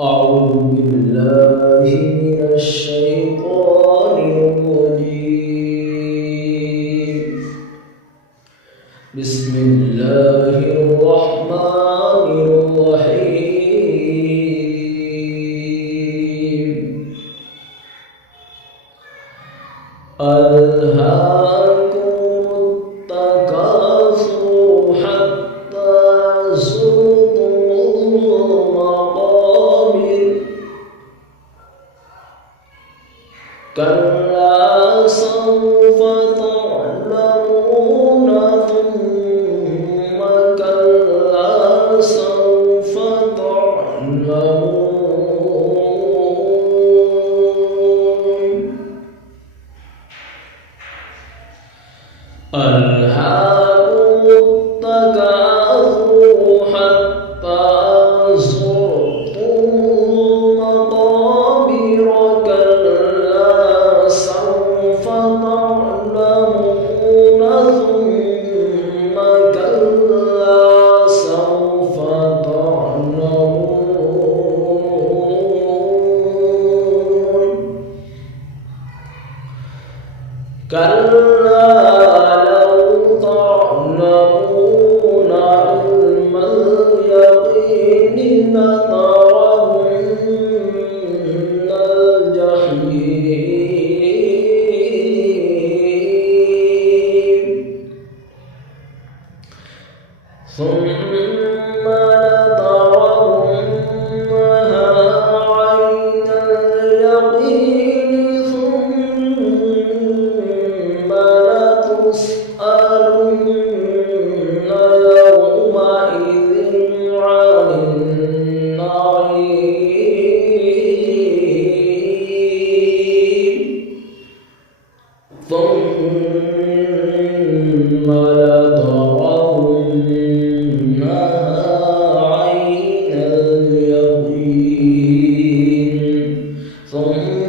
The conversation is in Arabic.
أعوذ بالله من الشيطان الرجيم. بسم الله الرحمن الرحيم. ألهاكم التكاثر حتى زرتم المقابر كلا سوف تعلمون ثم كلا سوف تعلمون. ألهاكم التكاثر حتى زرتم المقابر كلا سوف تعلمون ثم كلا سوف تعلمون. كلا لو تعلمون علم اليقين لترون الجحيم ثم لترونها عين اليقين ثم لتسألن يومئذ عن النعيم ثم لترونها عين اليقين ثم